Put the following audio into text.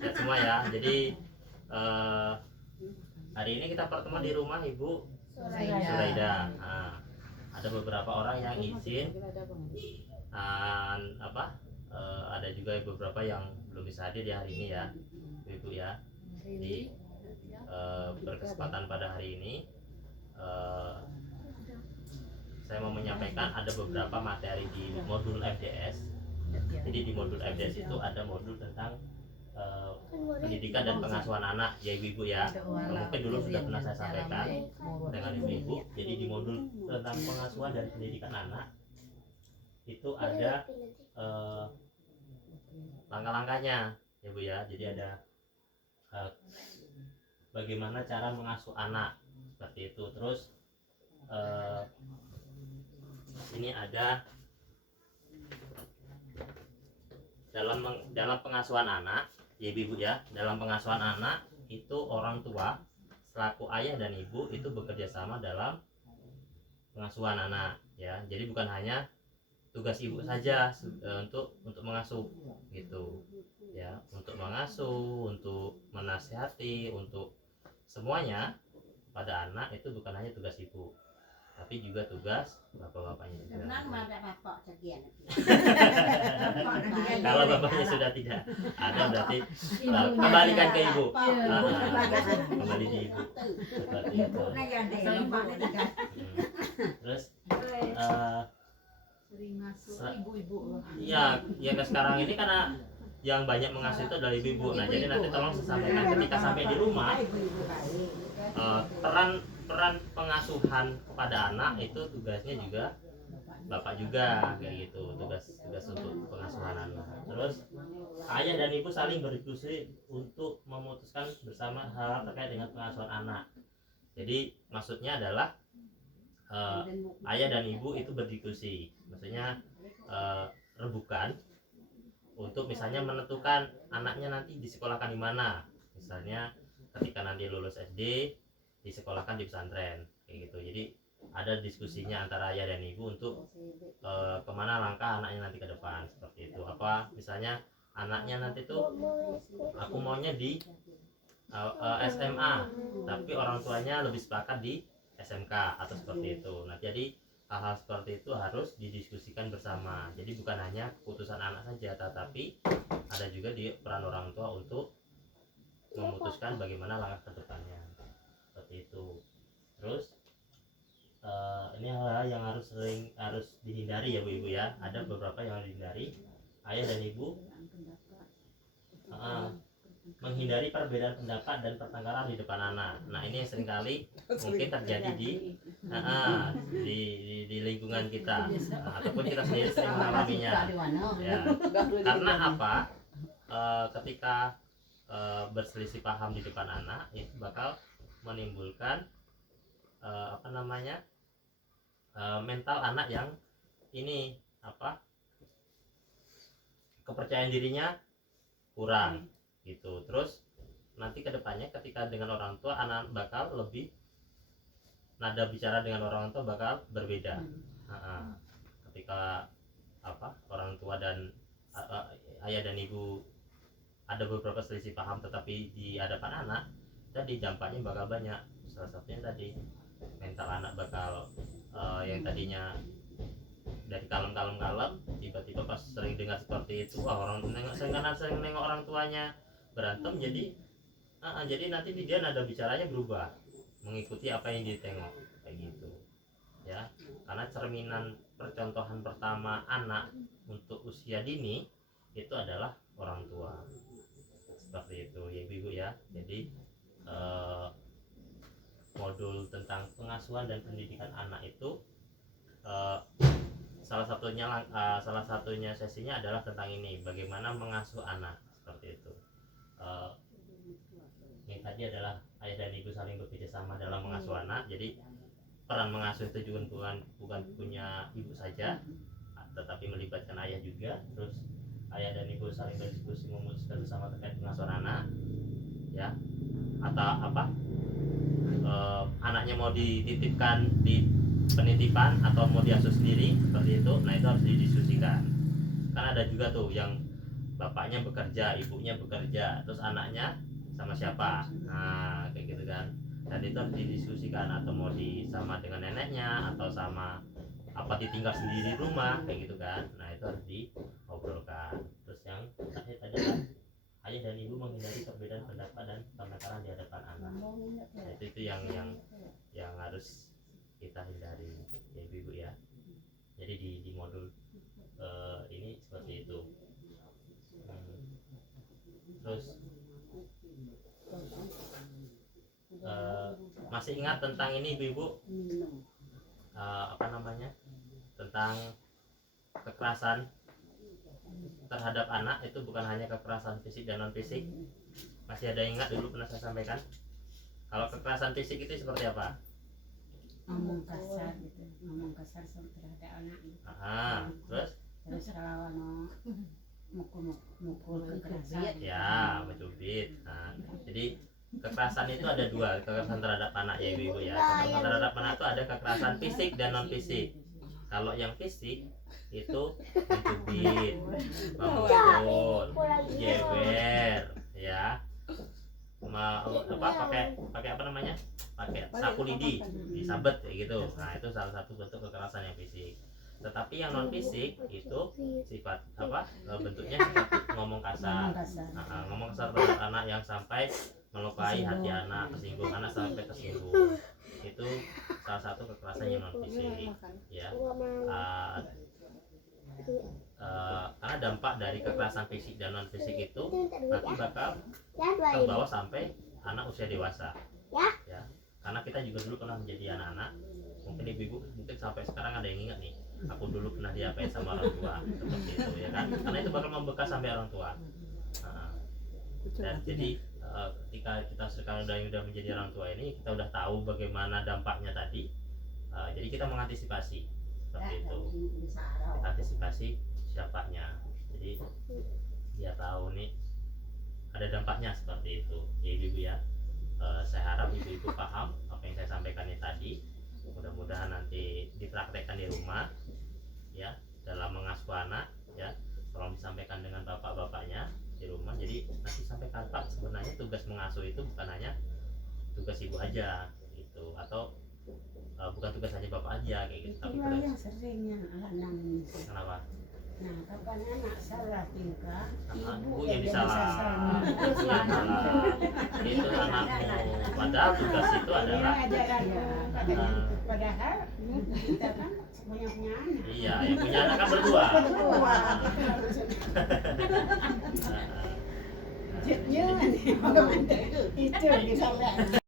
Sehat semua ya. Jadi hari ini kita pertemuan di rumah Ibu Suraida. Nah, ada beberapa orang yang izin, ada juga beberapa yang belum bisa hadir di hari ini ya, Ibu ya. Jadi berkesempatan pada hari ini saya mau menyampaikan ada beberapa materi di modul FDS. Jadi di modul FDS itu ada modul tentang pendidikan dan pengasuhan anak ya ibu-ibu ya. Mungkin dulu sudah pernah saya sampaikan dengan ibu-ibu. Jadi di modul tentang pengasuhan dan pendidikan anak itu ada langkah-langkahnya ya Bu ya. Jadi ada bagaimana cara mengasuh anak seperti itu. Terus ini ada dalam pengasuhan anak ya ibu ya. Dalam pengasuhan anak itu orang tua selaku ayah dan ibu itu bekerja sama dalam pengasuhan anak ya. Jadi bukan hanya tugas ibu saja untuk mengasuh gitu ya, untuk mengasuh, untuk menasihati, untuk semuanya pada anak itu bukan hanya tugas ibu, tapi juga tugas bapak-bapaknya juga. Kalau bapaknya sudah tidak ada berarti kembalikan ke ibu. Kembali di ibu. Seperti itu. Terus ibu-ibu. Ya sekarang ini karena yang banyak mengasuh itu adalah ibu-ibu. Nah, jadi nanti tolong sampaikan ketika sampai di rumah peran pengasuhan kepada anak itu tugasnya juga bapak juga kayak gitu, tugas untuk pengasuhan anak. Terus ayah dan ibu saling berdiskusi untuk memutuskan bersama hal terkait dengan pengasuhan anak. Jadi maksudnya adalah ayah dan ibu itu berdiskusi, maksudnya rebukan untuk misalnya menentukan anaknya nanti disekolahkan di mana. Misalnya ketika nanti lulus SD disekolahkan di pesantren kayak gitu. Jadi ada diskusinya antara ayah dan ibu untuk kemana langkah anaknya nanti ke depan seperti itu. Apa misalnya anaknya nanti tuh aku maunya di SMA tapi orang tuanya lebih sepakat di SMK atau seperti itu. Nah, jadi hal-hal seperti itu harus didiskusikan bersama. Jadi bukan hanya keputusan anak saja, tetapi ada juga di peran orang tua untuk memutuskan bagaimana langkah ke depannya. Seperti itu. Terus ini hal-hal yang harus dihindari ya Bu Ibu ya. Ada beberapa yang harus dihindari. Ayah dan ibu menghindari perbedaan pendapat dan pertengkaran di depan anak. Nah, ini seringkali mungkin terjadi di lingkungan kita, ataupun kita sendiri sering mengalaminya. Ya. Karena apa? Ketika berselisih paham di depan anak itu bakal menimbulkan mental anak yang ini kepercayaan dirinya kurang gitu. Terus nanti kedepannya ketika dengan orang tua anak bakal lebih nada bicara dengan orang tua bakal berbeda. Ketika orang tua dan ayah dan ibu ada beberapa selisih paham tetapi di hadapan anak, tadi dampaknya bakal banyak. Salah satunya tadi mental anak bakal yang tadinya dari kalem tiba-tiba pas sering dengar seperti itu, orang sering nengok orang tuanya berantem, jadi nanti dia nada bicaranya berubah mengikuti apa yang dia tengok kayak gitu ya. Karena cerminan percontohan pertama anak untuk usia dini itu adalah orang tua, seperti itu ya ibu ya. Jadi modul tentang pengasuhan dan pendidikan anak itu salah satunya sesinya adalah tentang ini, bagaimana mengasuh anak seperti itu. Yang tadi adalah ayah dan ibu saling bekerja sama dalam mengasuh anak. Jadi peran mengasuh itu juga bukan punya ibu saja, tetapi melibatkan ayah juga. Terus ayah dan ibu saling berdiskusi memutuskan bersama terkait pengasuhan anak ya, atau anaknya mau dititipkan di penitipan atau mau diasuh sendiri seperti itu. Nah, itu harus didiskusikan. Kan ada juga tuh yang bapaknya bekerja, ibunya bekerja, terus anaknya sama siapa, nah kayak gitu kan. Dan itu harus didiskusikan, atau mau sama dengan neneknya atau sama apa ditinggal sendiri di rumah kayak gitu kan. Nah itu harus diobrolkan. Terus yang terakhir adalah ayah dan ibu menghindari perbedaan pendapat dan pemekaran di hadapan anak. Nah, itu yang harus kita hindari ya ibu ya. Jadi di modul ini seperti itu. Terus masih ingat tentang ini ibu-ibu, apa namanya, tentang kekerasan terhadap anak itu bukan hanya kekerasan fisik dan non fisik. Masih ada yang ingat dulu pernah saya sampaikan? Kalau kekerasan fisik itu seperti apa? Ngomong kasar gitu, ngomong kasar terhadap anak gitu. Terus kalau mukul kekerasan ya mencubit. Nah, jadi kekerasan itu ada dua, kekerasan terhadap anak ya ibu ya. Kekerasan terhadap anak itu ada kekerasan fisik dan non fisik. Kalau yang fisik itu mencubit, memukul, jewer, ya, pakai apa namanya, pakai sapu lidi, disabet kayak gitu. Nah itu salah satu bentuk kekerasan yang fisik. Tetapi yang non fisik itu sifat apa, bentuknya seperti ngomong kasar, ngomong kasar terhadap anak yang sampai melukai hati anak, tersinggung anak sampai tersinggung. Itu salah satu kekerasan yang non fisik ya. Karena dampak dari kekerasan fisik dan non fisik itu nanti bakal terbawa sampai anak usia dewasa ya. Karena kita juga dulu pernah menjadi anak-anak, mungkin ibu-ibu mungkin sampai sekarang ada yang ingat nih, aku dulu pernah diapain sama orang tua seperti itu ya kan, karena itu bakal membekas sampai orang tua. Dan jadi ketika kita sekarang udah menjadi orang tua ini, kita udah tahu bagaimana dampaknya tadi, jadi kita mengantisipasi seperti itu, kita antisipasi siapanya, jadi dia tahu nih ada dampaknya seperti itu ya ibu-ibu ya. Saya harap ibu-ibu paham apa yang saya sampaikan ini tadi, mudah-mudahan nanti dipraktekkan di rumah ya, dalam mengasuh anak ya. Tolong disampaikan dengan bapak-bapaknya di rumah. Jadi nanti sampaikan, Pak, sebenarnya tugas mengasuh itu bukan hanya tugas ibu aja gitu, atau bukan tugas hanya bapak aja kayak gitu, tapi itulah yang seringnya anak nangis. Kenapa? Nah, kapan anak salah tingkah, ibu yang disalah, ibu yang salah, itu anakmu. Padahal tugas itu adalah padahal kita kan punya anak. Iya, yang punya anak kan berdua. Itu disampaikan.